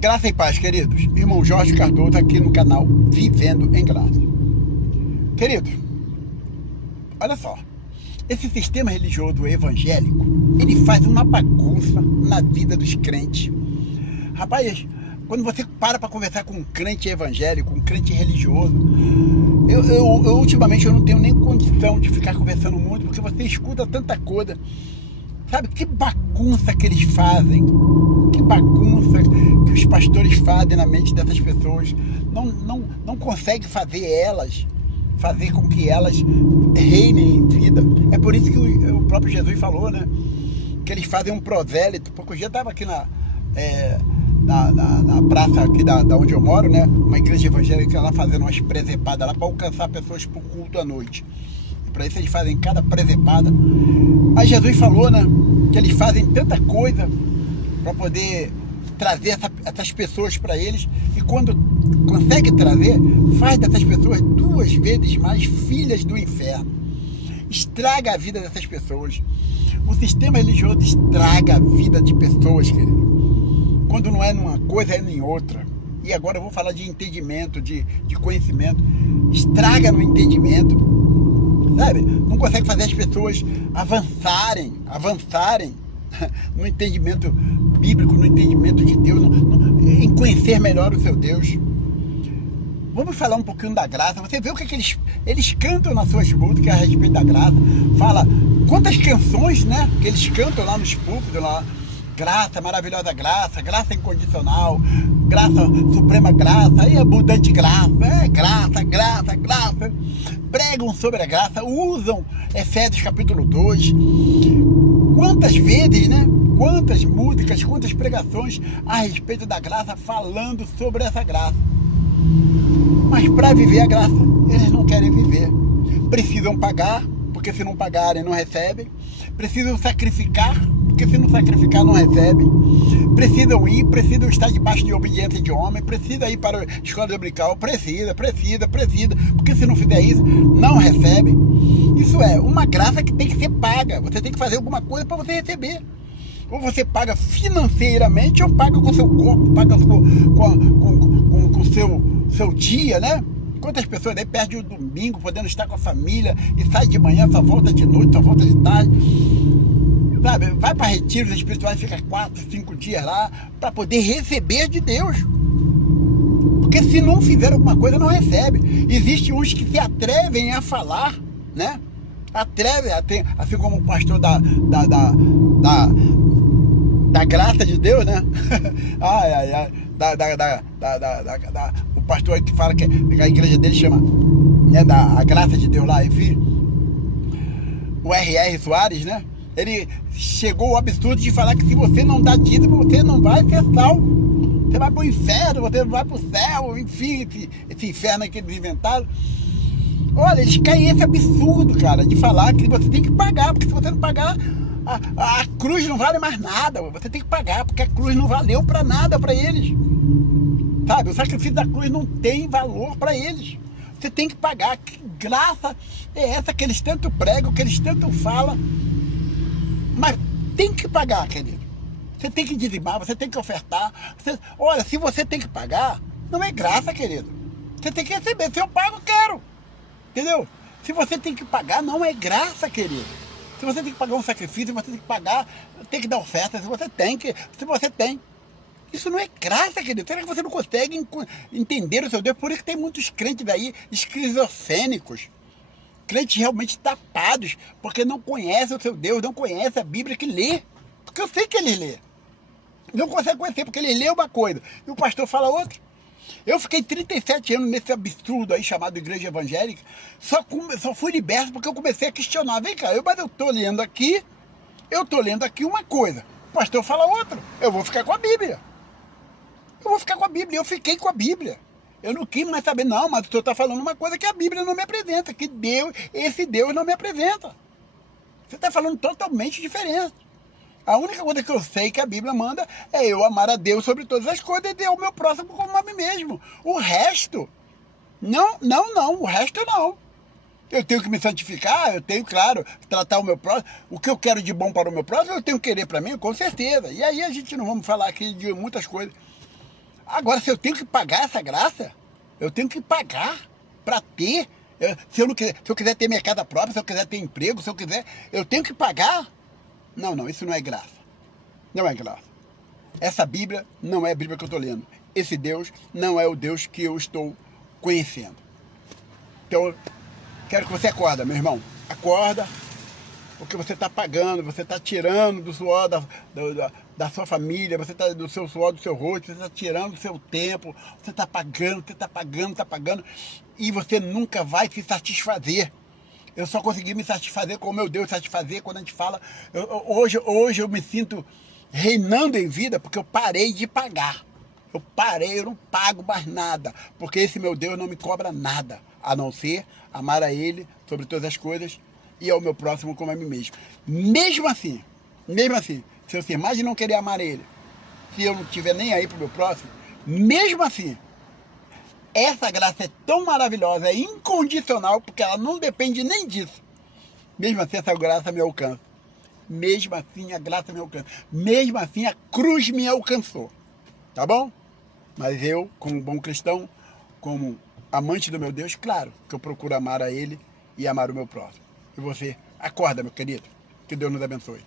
Graça e paz, queridos. Irmão Jorge Cardoso aqui no canal Vivendo em Graça. Queridos, olha só. Esse sistema religioso evangélico, ele faz uma bagunça na vida dos crentes. Rapaz, quando você para conversar com um crente evangélico, um crente religioso, eu ultimamente eu não tenho nem condição de ficar conversando muito, porque você escuta tanta coisa. Sabe, que bagunça que eles fazem, que bagunça que os pastores fazem na mente dessas pessoas. Não consegue fazer com que elas reinem em vida. É por isso que o próprio Jesus falou, né? Que eles fazem um prosélito. Porque eu já estava aqui na praça aqui da onde eu moro, né? Uma igreja evangélica lá fazendo umas presepadas lá para alcançar pessoas para o culto à noite. Para isso eles fazem cada presepada. Aí Jesus falou, né, que eles fazem tanta coisa para poder trazer essas pessoas para eles, e quando consegue trazer, faz dessas pessoas 2 vezes mais filhas do inferno. Estraga a vida dessas pessoas. O sistema religioso estraga a vida de pessoas, querido. Quando não é numa coisa, é em outra. E agora eu vou falar de entendimento, de conhecimento. Estraga no entendimento. Sabe? Não consegue fazer as pessoas avançarem no entendimento bíblico, no entendimento de Deus, em conhecer melhor o seu Deus. Vamos falar um pouquinho da graça. Você vê o que eles cantam nas suas músicas a respeito da graça. Fala quantas canções, né, que eles cantam lá nos púlpitos, lá. Graça, maravilhosa graça, graça incondicional, graça, suprema graça, e abundante graça, graça. Pregam sobre a graça, usam Efésios capítulo 2. Quantas vezes, né? Quantas músicas, quantas pregações a respeito da graça, falando sobre essa graça. Mas para viver a graça, eles não querem viver. Precisam pagar, porque se não pagarem não recebem. Precisam sacrificar, porque se não sacrificar não recebe. Precisam estar debaixo de obediência de homem, precisa ir para a escola dominical, precisa, porque se não fizer isso, não recebe. Isso é uma graça que tem que ser paga. Você tem que fazer alguma coisa para você receber. Ou você paga financeiramente, ou paga com o seu corpo, paga com o seu dia, né? Quantas pessoas aí perdem o domingo, podendo estar com a família, e sai de manhã, só volta de noite, só volta de tarde. Sabe, vai para retiros espirituais, fica 4, 5 dias lá, para poder receber de Deus. Porque se não fizer alguma coisa, não recebe. Existem uns que se atrevem a falar, né? Assim como o pastor da graça de Deus, né? O pastor aí que fala que a igreja dele chama, né, a graça de Deus lá, enfim. O R.R. Soares, né? Ele chegou ao absurdo de falar que se você não dá dízimo, você não vai ser salvo. Você vai para o inferno, você não vai para o céu, enfim, esse inferno que eles inventaram. Olha, eles caem nesse absurdo, cara, de falar que você tem que pagar, porque se você não pagar, a cruz não vale mais nada. Você tem que pagar, porque a cruz não valeu para nada para eles. Sabe, o sacrifício da cruz não tem valor para eles. Você tem que pagar. Que graça é essa que eles tanto pregam, que eles tanto falam? Mas tem que pagar, querido. Você tem que dizimar, você tem que ofertar. Olha, se você tem que pagar, não é graça, querido. Você tem que receber. Se eu pago, eu quero. Entendeu? Se você tem que pagar, não é graça, querido. Se você tem que pagar um sacrifício, você tem que pagar, tem que dar oferta, se você tem. Isso não é graça, querido. Será que você não consegue entender o seu Deus? Por isso que tem muitos crentes aí, esquizofrênicos. Crentes realmente tapados, porque não conhecem o seu Deus, não conhecem a Bíblia que lê. Porque eu sei que eles lê. Não consegue conhecer, porque ele lê uma coisa e o pastor fala outra. Eu fiquei 37 anos nesse absurdo aí chamado igreja evangélica, só fui liberto porque eu comecei a questionar. Vem cá, mas eu estou lendo aqui uma coisa, o pastor fala outra, eu vou ficar com a Bíblia. Eu fiquei com a Bíblia. Eu não quis mais saber, não, mas o senhor está falando uma coisa que a Bíblia não me apresenta, que esse Deus não me apresenta. Você está falando totalmente diferente. A única coisa que eu sei que a Bíblia manda é eu amar a Deus sobre todas as coisas e ter o meu próximo como a mim mesmo. O resto, não, o resto não. Eu tenho que me santificar, eu tenho, claro, tratar o meu próximo. O que eu quero de bom para o meu próximo, eu tenho que querer para mim, com certeza. E aí a gente não vamos falar aqui de muitas coisas. Agora, se eu tenho que pagar essa graça, eu tenho que pagar para ter. Se eu quiser ter minha casa própria, se eu quiser ter emprego, se eu quiser, eu tenho que pagar. Não, isso não é graça. Não é graça. Essa Bíblia não é a Bíblia que eu estou lendo. Esse Deus não é o Deus que eu estou conhecendo. Então, quero que você acorda, meu irmão. Acorda, porque você está pagando, você está tirando do suor da sua família, você está do seu suor, do seu rosto, você está tirando do seu tempo, você está pagando, e você nunca vai se satisfazer. Eu só consegui me satisfazer com o meu Deus, satisfazer quando a gente fala. Hoje eu me sinto reinando em vida porque eu parei de pagar. Eu não pago mais nada, porque esse meu Deus não me cobra nada, a não ser amar a Ele sobre todas as coisas e ao meu próximo como a mim mesmo. Mesmo assim, se eu ser mais de não querer amar Ele, se eu não estiver nem aí pro meu próximo, mesmo assim, essa graça é tão maravilhosa, é incondicional, porque ela não depende nem disso. Mesmo assim, essa graça me alcança. Mesmo assim, a graça me alcança. Mesmo assim, a cruz me alcançou. Tá bom? Mas eu, como bom cristão, como amante do meu Deus, claro que eu procuro amar a Ele e amar o meu próximo. E você, acorda, meu querido. Que Deus nos abençoe.